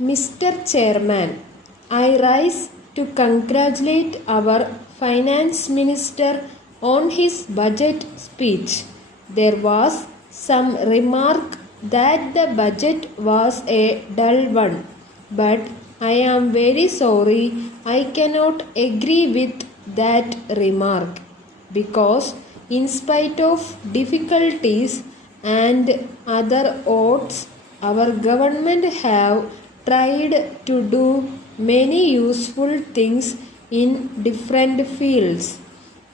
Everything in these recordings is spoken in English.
Mr. Chairman, I rise to congratulate our Finance Minister on his budget speech. There was some remark that the budget was a dull one, but I am very sorry I cannot agree with that remark because in spite of difficulties and other odds, our government have tried to do many useful things in different fields.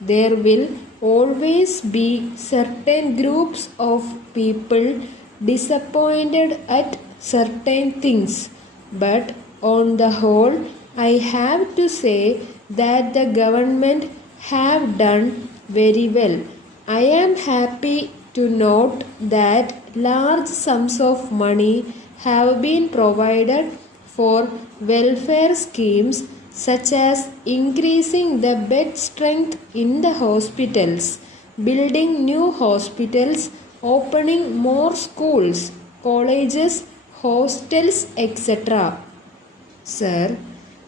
There will always be certain groups of people disappointed at certain things, but on the whole, I have to say that the government have done very well. I am happy to note that large sums of money have been provided for welfare schemes such as increasing the bed strength in the hospitals, building new hospitals, opening more schools, colleges, hostels, etc. Sir,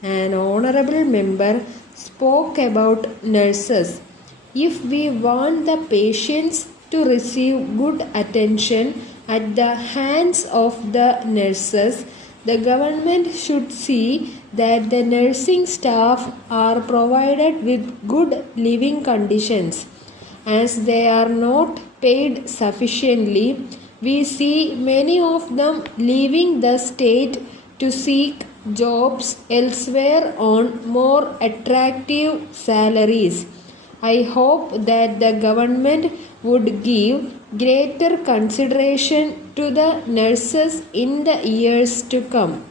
an honorable member spoke about nurses. If we want the patients to receive good attention at the hands of the nurses, the government should see that the nursing staff are provided with good living conditions. As they are not paid sufficiently, we see many of them leaving the state to seek jobs elsewhere on more attractive salaries. I hope that the government would give greater consideration to the nurses in the years to come.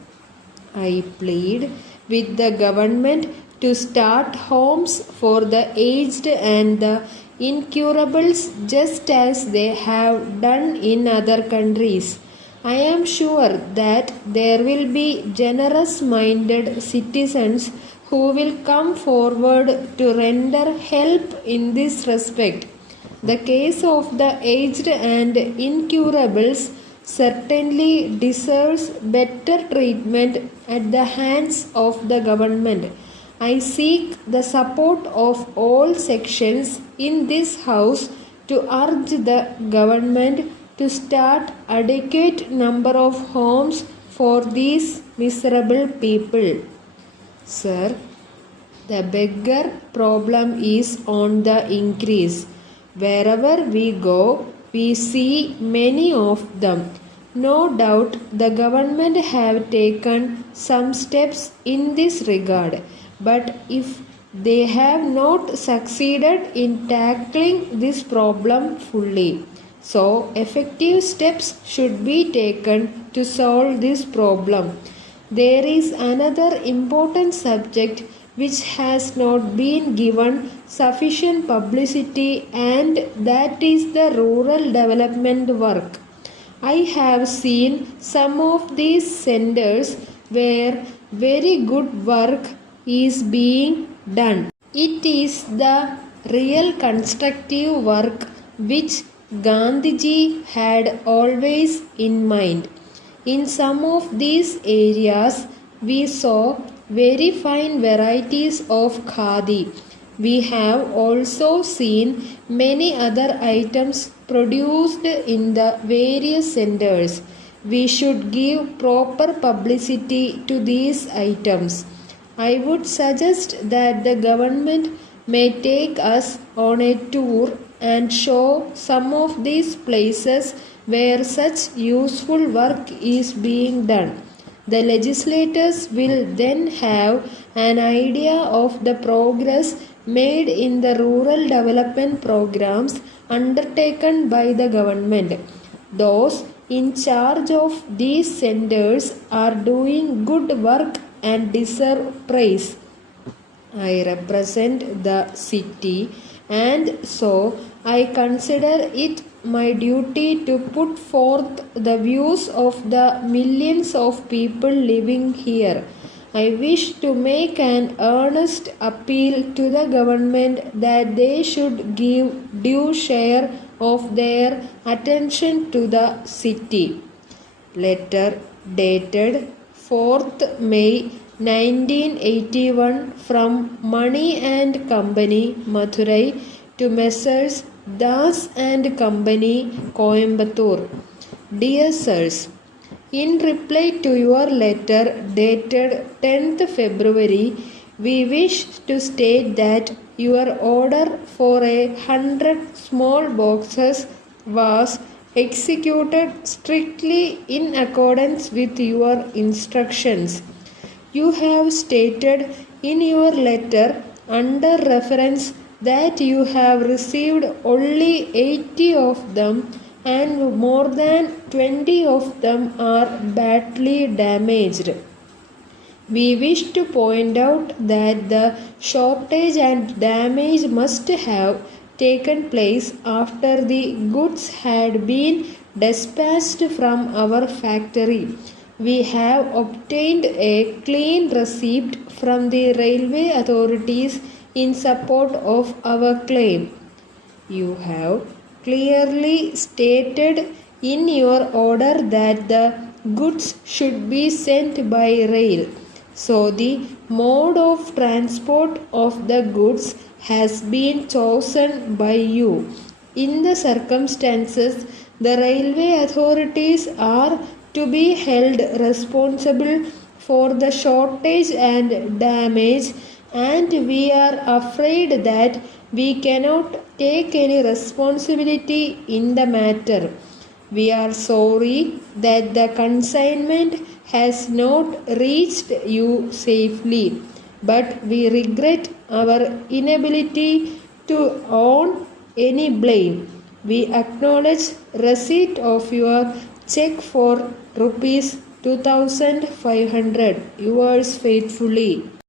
I plead with the government to start homes for the aged and the incurables just as they have done in other countries. I am sure that there will be generous-minded citizens who will come forward to render help in this respect. The case of the aged and incurables certainly deserves better treatment at the hands of the government. I seek the support of all sections in this House to urge the government to start adequate number of homes for these miserable people. Sir, the beggar problem is on the increase. Wherever we go, we see many of them. No doubt the government have taken some steps in this regard, but if they have not succeeded in tackling this problem fully, so effective steps should be taken to solve this problem. There is another important subject which has not been given sufficient publicity, and that is the rural development work. I have seen some of these centers where very good work is being done. It is the real constructive work which Gandhiji had always in mind. In some of these areas, we saw very fine varieties of khadi. We have also seen many other items produced in the various centers. We should give proper publicity to these items. I would suggest that the government may take us on a tour and show some of these places where such useful work is being done. The legislators will then have an idea of the progress made in the rural development programs undertaken by the government. Those in charge of these centers are doing good work and deserve praise. I represent the city, and so I consider it my duty to put forth the views of the millions of people living here. I wish to make an earnest appeal to the government that they should give due share of their attention to the city. Letter dated 4th May 1981 from Money and Company, Madurai to Messrs. Das and Company, Coimbatore. Dear Sirs, in reply to your letter dated 10th February, we wish to state that your order for 100 small boxes was executed strictly in accordance with your instructions. You have stated in your letter under reference that you have received only 80 of them and more than 20 of them are badly damaged. We wish to point out that the shortage and damage must have taken place after the goods had been dispatched from our factory. We have obtained a clean receipt from the railway authorities in support of our claim. You have clearly stated in your order that the goods should be sent by rail. So the mode of transport of the goods has been chosen by you. In the circumstances, the railway authorities are to be held responsible for the shortage and damage, and we are afraid that we cannot take any responsibility in the matter. We are sorry that the consignment has not reached you safely, but we regret our inability to own any blame. We acknowledge receipt of your check for rupees 2,500. Yours faithfully.